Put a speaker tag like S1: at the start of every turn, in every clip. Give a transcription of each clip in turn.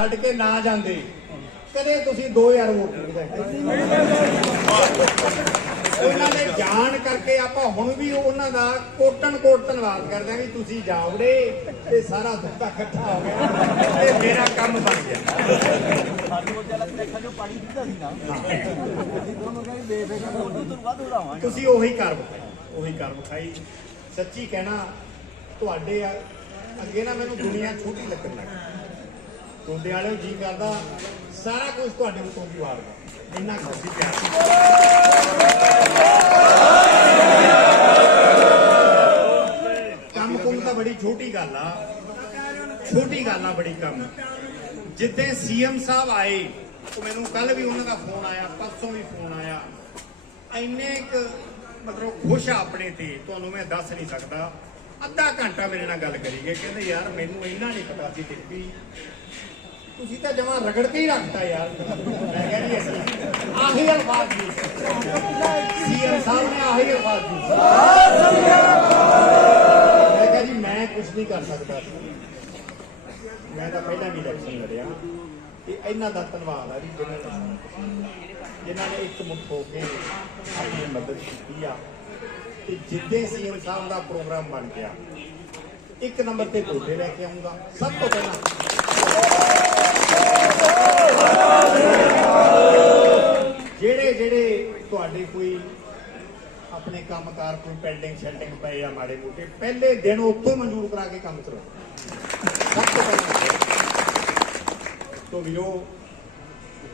S1: ਛੱਡ ਕੇ ਨਾ ਜਾਂਦੇ। ਕਦੇ ਤੁਸੀਂ 2000 ਵੋਟ ਉਹਨਾਂ ਦੇ ਜਾਣ ਕਰਕੇ ਆਪਾਂ ਹੁਣ ਵੀ ਉਹਨਾਂ ਦਾ ਕੋਟਨ ਕੋਟ ਧੰਨਵਾਦ ਕਰਦੇ ਹਾਂ ਵੀ ਤੁਸੀਂ ਜਾਵੜੇ ਤੇ ਸਾਰਾ ਦੁੱਖਾ ਇਕੱਠਾ ਹੋ ਗਿਆ ਤੇ ਮੇਰਾ ਕੰਮ ਬਣ ਗਿਆ।
S2: ਨਾ
S1: ਤੁਸੀਂ ਉਹੀ ਕਰ ਉਹੀ ਕਰ ਵਿਖਾਈ। ਸੱਚੀ ਕਹਿਣਾ ਤੁਹਾਡੇ ਆ- ਅੱਗੇ ਨਾ ਮੈਨੂੰ ਦੁਨੀਆ ਛੋਟੀ ਲੱਗਣ ਲੱਗੀ। ਤੁਹਾਡੇ ਵਾਲਿਓ ਜੀ ਕਰਦਾ, ਸਾਰਾ ਕੁਝ ਤੁਹਾਡੇ ਉੱਤੋਂ ਦੀ ਵਾਰਦਾ ਇੰਨਾ ਖੁਸ਼ੀ ਪਿਆਰ ਕੰਮ ਕੁੰਮ ਤਾਂ ਬੜੀ ਛੋਟੀ ਗੱਲ ਆ। ਛੋਟੀ ਗੱਲ ਆ ਬੜੀ ਕੰਮ। ਜਿੱਦੇ ਸੀਐਮ ਸਾਹਿਬ ਆਏ ਮੈਨੂੰ ਕੱਲ ਵੀ ਉਹਨਾਂ ਦਾ ਫੋਨ ਆਇਆ, ਪਰਸੋਂ ਵੀ ਫੋਨ ਆਇਆ। ਇੰਨੇ ਕੁ ਮਤਲਬ ਖੁਸ਼ ਆ ਆਪਣੇ ਤੇ, ਤੁਹਾਨੂੰ ਮੈਂ ਦੱਸ ਨਹੀਂ ਸਕਦਾ। ਅੱਧਾ ਘੰਟਾ ਮੇਰੇ ਨਾਲ ਗੱਲ ਕਰੀ ਗਏ ਕਹਿੰਦੇ ਯਾਰ ਮੈਨੂੰ ਇੰਨਾ ਨਹੀਂ ਪਤਾ ਸੀ ਟਿੱਪੀ ਤੁਸੀਂ ਤਾਂ ਜਮਾ ਰਗੜ ਕੇ ਹੀ ਰੱਖਤਾ ਯਾਰ। ਮੈਂ ਕਿਹਾ ਜੀ ਅਸੀਂ ਆਹੀ ਅਲਫਾਜ਼ ਜੀ। ਸੀਐਮ ਸਾਹਿਬ ਨੇ ਆਹੀ ਅਲਫਾਜ਼ ਜੀ। ਮੈਂ ਕਿਹਾ ਜੀ, ਮੈਂ ਕੁਝ ਨਹੀਂ ਕਰ ਸਕਦਾ। ਮੈਂ ਤਾਂ ਪਹਿਲਾਂ ਵੀ ਇਲੈਕਸ਼ਨ ਲੜਿਆ। ਤੇ ਇਹਨਾਂ ਦਾ ਧੰਨਵਾਦ ਆ ਜੀ, ਜਿਨ੍ਹਾਂ ਨੇ ਜਿਨ੍ਹਾਂ ਨੇ ਇੱਕ ਮੁੱਠ ਹੋ ਕੇ ਆਪਣੀ ਮਦਦ ਕੀਤੀ ਆ। ਤੇ ਜਿੱਦੇ ਸੀਐਮ ਸਾਹਿਬ ਦਾ ਪ੍ਰੋਗਰਾਮ ਬਣ ਗਿਆ, ਇੱਕ ਨੰਬਰ ਤੇ ਗੋਡੇ ਲੈ ਕੇ ਆਉਂਗਾ ਸਭ ਤੋਂ ਪਹਿਲਾਂ ਜਿਹੜੇ ਜਿਹੜੇ ਤੁਹਾਡੇ ਕੋਈ ਆਪਣੇ ਕੰਮਕਾਰ ਕੋਈ ਪੈਂਡਿੰਗ ਸ਼ੈਂਡਿੰਗ ਪਏ ਆ ਮਾੜੇ ਮੋਟੇ, ਪਹਿਲੇ ਦਿਨ ਉੱਥੋਂ ਮਨਜ਼ੂਰ ਕਰਾ ਕੇ ਕੰਮ ਚਲਾਓ ਸਭ ਤੋਂ ਪਹਿਲਾਂ ਤੋਂ ਵੀਰੋ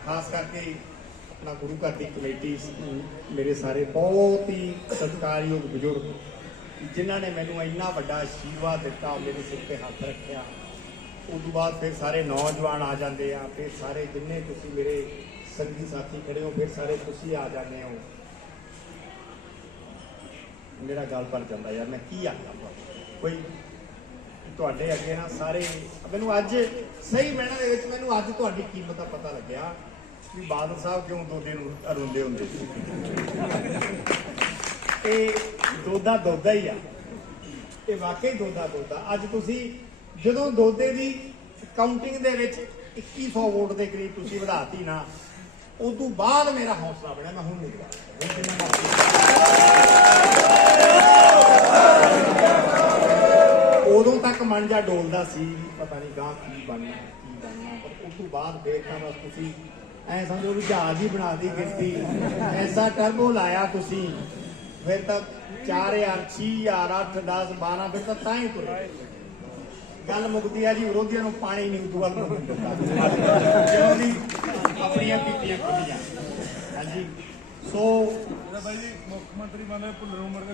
S1: ਖਾਸ ਕਰਕੇ ਆਪਣਾ ਗੁਰੂ ਘਰ ਦੀ ਕਮੇਟੀ, ਮੇਰੇ ਸਾਰੇ ਬਹੁਤ ਹੀ ਸਤਿਕਾਰਯੋਗ ਬਜ਼ੁਰਗ, ਜਿਨ੍ਹਾਂ ਨੇ ਮੈਨੂੰ ਇੰਨਾ ਵੱਡਾ ਆਸ਼ੀਰਵਾਦ ਦਿੱਤਾ ਮੇਰੇ ਸਿਰ ਤੇ ਹੱਥ ਰੱਖਿਆ। ਉਸ ਤੋਂ ਬਾਅਦ ਫਿਰ ਸਾਰੇ ਨੌਜਵਾਨ ਆ ਜਾਂਦੇ ਆ, ਫਿਰ ਸਾਰੇ ਜਿੰਨੇ ਤੁਸੀਂ ਮੇਰੇ ਸੰਗੀ ਸਾਥੀ ਖੜੇ ਹੋ, ਫਿਰ ਸਾਰੇ ਤੁਸੀਂ ਆ ਜਾਂਦੇ ਹੋ। ਮੇਰਾ ਗੱਲ ਪਰ ਜਾਂਦਾ ਯਾਰ, ਮੈਂ ਕੀ ਆਖਾਂ ਕੋਈ ਤੁਹਾਡੇ ਅੱਗੇ ਨਾ ਸਾਰੇ, ਮੈਨੂੰ ਅੱਜ ਸਹੀ ਮੈਨਾਂ ਦੇ ਵਿੱਚ ਮੈਨੂੰ ਅੱਜ ਤੁਹਾਡੀ ਕੀਮਤ ਦਾ ਪਤਾ ਲੱਗਿਆ ਵੀ ਬਾਦਲ ਸਾਹਿਬ ਕਿਉਂ ਦੋਦੇ ਨੂੰ ਰੋਂਦੇ ਹੁੰਦੇ ਸੀ। ਇਹ ਦੋਦਾ ਦੋਦਾ ਹੀ ਆ। ਇਹ ਵਾਕਈ ਦੋਦਾ ਦੋਦਾ ਅੱਜ ਤੁਸੀਂ ਜਦੋਂ ਦੋਦੇ ਦੀ ਕਾਊਂਟਿੰਗ ਦੇ ਵਿੱਚ 2100 ਵੋਟ ਦੇ ਕਰੀਬ ਤੁਸੀਂ ਵਧਾਤੀ ਨਾ ਉਸ ਤੋਂ ਬਾਅਦ ਮੇਰਾ ਹੌਸਲਾ ਬਣਿਆ, ਮੈਂ ਹੁਣ ਨਹੀਂ ਉਦੋਂ ਤੱਕ ਮਨ ਜਾ ਡੋਲਦਾ ਸੀ, ਪਤਾ ਨਹੀਂ ਗਾਂ ਕੀ ਬਣਨਾ ਕੀ ਬਣਨਾ, ਪਰ ਉਸ ਤੋਂ ਬਾਅਦ ਦੇਖਾਂ ਬਸ ਤੁਸੀਂ ਐ ਸਮਝੋ ਵੀ ਜਹਾਜ਼ ਹੀ ਬਣਾ ਦੀ ਕਿਸ਼ਤੀ ਐਸਾ ਟਰਬੋ ਲਾਇਆ ਤੁਸੀਂ, ਫਿਰ ਤਾਂ 4000 6000 8 10 12 ਫਿਰ ਤਾਂ ਤਾਂ ਹੀ ਤੁਰੇ। ਗੱਲ ਮੁੱਕਦੀ ਆ ਜੀ ਵਿਰੋਧੀਆਂ ਨੂੰ ਪਾਣੀ ਨਹੀਂ ਉਦੋਂ ਵੱਲ ਨੂੰ ਦਿੱਤਾ ਜਿਉਂ ਦੀ ਆਪਣੀਆਂ ਪੀਤੀਆਂ ਖੁੱਲੀਆਂ ਹਾਂਜੀ ਸੋ
S3: ਬਾਈ ਜੀ ਮੁੱਖ ਮੰਤਰੀ ਬਣੇ ਭੁੱਲਰ ਉਮਰ ਦੇ